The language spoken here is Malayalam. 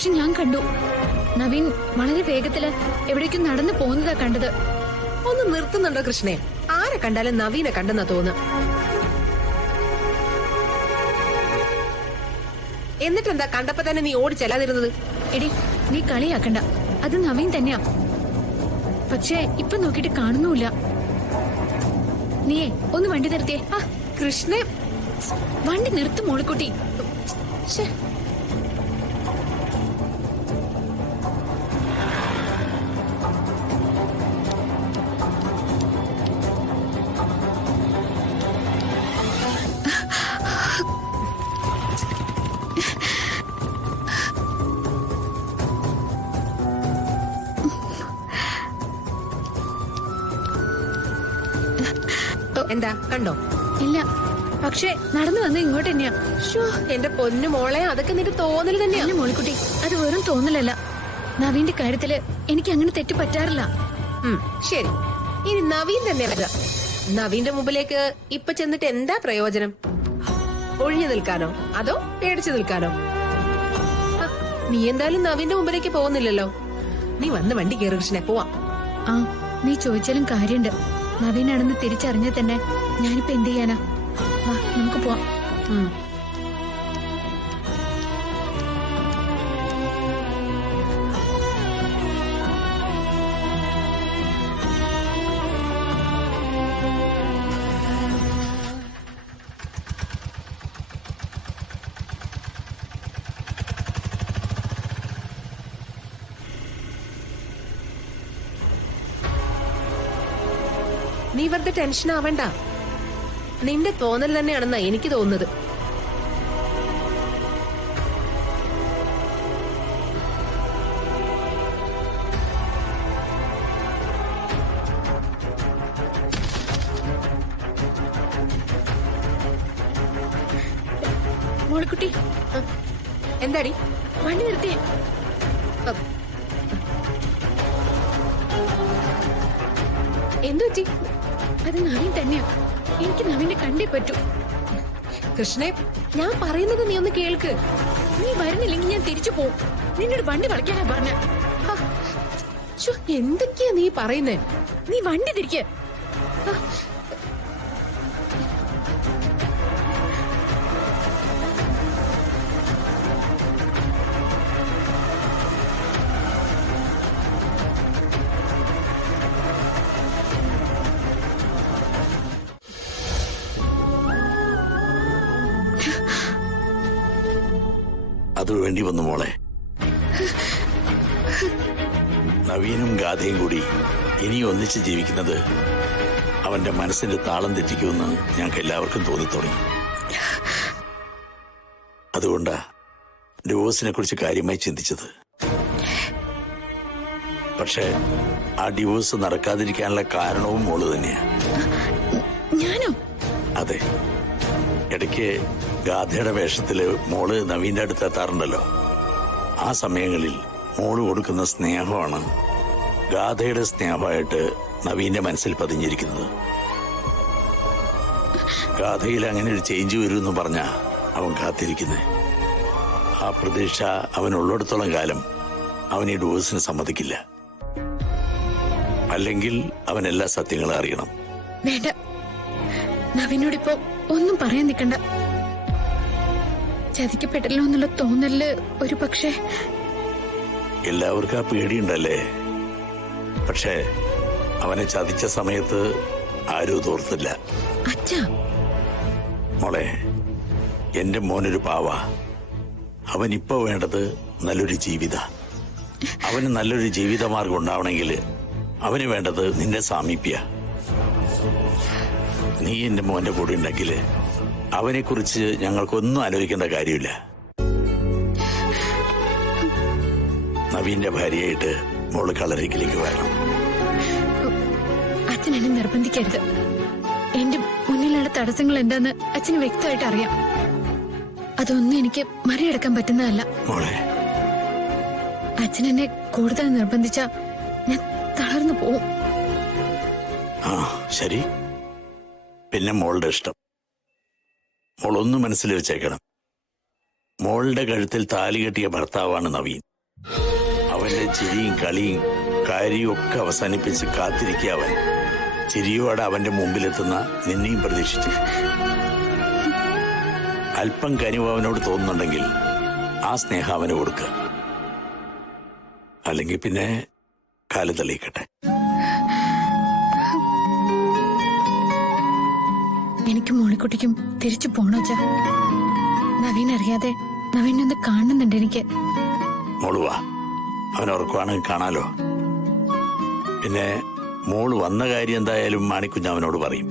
പക്ഷെ ഞാൻ കണ്ടു നവീൻ വളരെ വേഗത്തില് എവിടേക്കും നടന്നു പോകുന്നതാ കണ്ടത്. ഒന്ന് നിർത്തുന്നുണ്ടോ കൃഷ്ണേ? ആരെ കണ്ടാലും നവീനെ കണ്ടെന്നാ തോന്നുന്നു. എന്നിട്ടെന്താ കണ്ടപ്പോ തന്നെ നീ ഓടി ചെല്ലാതിരുന്നത്? എടി നീ കളിയാക്കണ്ട, അത് നവീൻ തന്നെയാ. പക്ഷേ ഇപ്പൊ നോക്കിട്ട് കാണുന്നുമില്ല. നീയേ ഒന്ന് വണ്ടി നിർത്തിയേ. ആ കൃഷ്ണേ, വണ്ടി നിർത്തും മോളിക്കുട്ടി. എന്താ കണ്ടോ? ഇല്ല, പക്ഷേ നടന്നു വന്ന് ഇങ്ങോട്ട് തന്നെയാ. എന്റെ പൊന്നു മോളെ, അതൊക്കെ നിന്റെ തോന്നൽ തന്നെയാണ്. മോളിക്കുട്ടി, അത് വെറും തോന്നലല്ല. നവീന്റെ കാര്യത്തില് എനിക്ക് അങ്ങനെ തെറ്റ് പറ്റാറില്ല. ശരി, ഇനി നവീൻ തന്നെ വരിക. നവീന്റെ മുമ്പിലേക്ക് ഇപ്പൊ ചെന്നിട്ട് എന്താ പ്രയോജനം? ഒഴിഞ്ഞു നിൽക്കാനോ അതോ പേടിച്ചു നിൽക്കാനോ? നീ എന്തായാലും നവീന്റെ മുമ്പിലേക്ക് പോകുന്നില്ലല്ലോ. നീ വന്ന് വണ്ടി കയറി കൃഷ്ണനെ, പോവാം. ആ, നീ ചോദിച്ചാലും കാര്യണ്ട്. നവീനാണെന്ന് തിരിച്ചറിഞ്ഞ തന്നെ ഞാനിപ്പോ എന്ത് ചെയ്യാനാ? വാ, നമുക്ക് പോവാം. നീ വെറുതെ ടെൻഷൻ ആവണ്ട. നിന്റെ തോന്നൽ തന്നെയാണെന്നാ എനിക്ക് തോന്നുന്നത്. മോളിക്കുട്ടി, എന്താടി? വണ്ടി നിർത്തിയേ. എന്തു പറ്റി? അത് നവീൻ തന്നെയാ. എനിക്ക് നവീനെ കണ്ടേ പറ്റൂ. കൃഷ്ണേ, ഞാൻ പറയുന്നത് നീ ഒന്ന് കേൾക്ക്. നീ വരുന്നില്ലെങ്കിൽ ഞാൻ തിരിച്ചു പോവും. നിന്നോട് വണ്ടി വളയ്ക്കാനാ പറഞ്ഞ. എന്തൊക്കെയാ നീ പറയുന്നേ? നീ വണ്ടി തിരിക്ക്. അത് വേണ്ടി വന്നു മോളെ. നവീനും ഗാഥയും കൂടി ഇനി ഒന്നിച്ച് ജീവിക്കുന്നത് അവന്റെ മനസ്സിന്റെ താളം തെറ്റിക്കുമെന്ന് ഞങ്ങൾക്ക് എല്ലാവർക്കും തോന്നിത്തുടങ്ങി. അതുകൊണ്ടാ ഡിവോഴ്സിനെ കുറിച്ച് കാര്യമായി ചിന്തിച്ചത്. പക്ഷെ ആ ഡിവോഴ്സ് നടക്കാതിരിക്കാനുള്ള കാരണവും മോള് തന്നെയാ. ഞാനോ? അതെ, ഇടയ്ക്ക് ഗാഥയുടെ വേഷത്തില് മോള് നവീന്റെ അടുത്ത് എത്താറുണ്ടല്ലോ. ആ സമയങ്ങളിൽ മോള് കൊടുക്കുന്ന സ്നേഹമാണ് ഗാഥയുടെ സ്നേഹമായിട്ട് നവീന്റെ മനസ്സിൽ പതിഞ്ഞിരിക്കുന്നത്. ഗാഥയിൽ അങ്ങനെ ഒരു ചേഞ്ച് വരുമെന്ന് പറഞ്ഞാ അവൻ കാത്തിരിക്കുന്നത്. ആ പ്രതീക്ഷ അവനുള്ളിടത്തോളം കാലം അവൻ ഈ ഡിവോഴ്സിന് സമ്മതിക്കില്ല. അല്ലെങ്കിൽ അവൻ എല്ലാ സത്യങ്ങളും അറിയണം. വേണ്ട, നവീനോടിപ്പോ ഒന്നും പറയാൻ നിൽക്കണ്ട. ചതിക്കപ്പെട്ടല്ലോ എന്നുള്ള തോന്നല് ഒരു പക്ഷേ. എല്ലാവർക്കും ആ പേടിയുണ്ടല്ലേ? പക്ഷേ അവനെ ചതിച്ച സമയത്ത് ആരും തോർത്തില്ല. അച്ഛാ, മോളെ, എന്റെ മോനൊരു പാവ. അവനിപ്പോ വേണ്ടത് നല്ലൊരു ജീവിത. അവന് നല്ലൊരു ജീവിതമാർഗം ഉണ്ടാവണമെങ്കിൽ അവന് വേണ്ടത് നിന്റെ സാമീപ്യ. നീ എന്റെ മോന്റെ കൂടെ ഉണ്ടെങ്കിൽ അവനെ കുറിച്ച് ഞങ്ങൾക്കൊന്നും ആലോചിക്കേണ്ട കാര്യമില്ല. നവീന്റെ ഭാര്യയായിട്ട് മോള് കളരിക്കിലേക്ക് വരണം. അച്ഛൻ എന്നെ നിർബന്ധിക്കരുത്. എന്റെ മുന്നിലുള്ള തടസ്സങ്ങൾ എന്താന്ന് അച്ഛന് വ്യക്തമായിട്ട് അറിയാം. അതൊന്നും എനിക്ക് മറികടക്കാൻ പറ്റുന്നതല്ല. മോളെ, അച്ഛൻ എന്നെ കൂടുതൽ നിർബന്ധിച്ച ഞാൻ തളർന്നു പോവും. ആ ശരി, പിന്നെ മോളുടെ ഇഷ്ടം. മോളൊന്ന് മനസ്സിൽ വെച്ചേക്കണം, മോളുടെ കഴുത്തിൽ താലി കെട്ടിയ ഭർത്താവാണ് നവീൻ. അവന്റെ ചിരിയും കളിയും കാര്യവും ഒക്കെ അവസാനിപ്പിച്ച് കാത്തിരിക്കുക അവൻ. ചിരിയോടെ അവന്റെ മുമ്പിലെത്തുന്ന നിന്നെയും പ്രതീക്ഷിച്ചു. അല്പം കനിവ് അവനോട് തോന്നുന്നുണ്ടെങ്കിൽ ആ സ്നേഹം അവന് കൊടുക്കുക. അല്ലെങ്കിൽ പിന്നെ കാല് തെളിയിക്കട്ടെ. എനിക്ക് മോളിക്കുട്ടിക്കും തിരിച്ചു പോണോ അച്ഛാ? നവീൻ അറിയാതെ നവീനൊന്ന് കാണുന്നുണ്ട് എനിക്ക്. മോളുവാ, അവൻ ഉറക്കുവാണെങ്കിൽ കാണാലോ. പിന്നെ മോള് വന്ന കാര്യം എന്തായാലും മാണിക്കുഞ്ഞ് അവനോട് പറയും.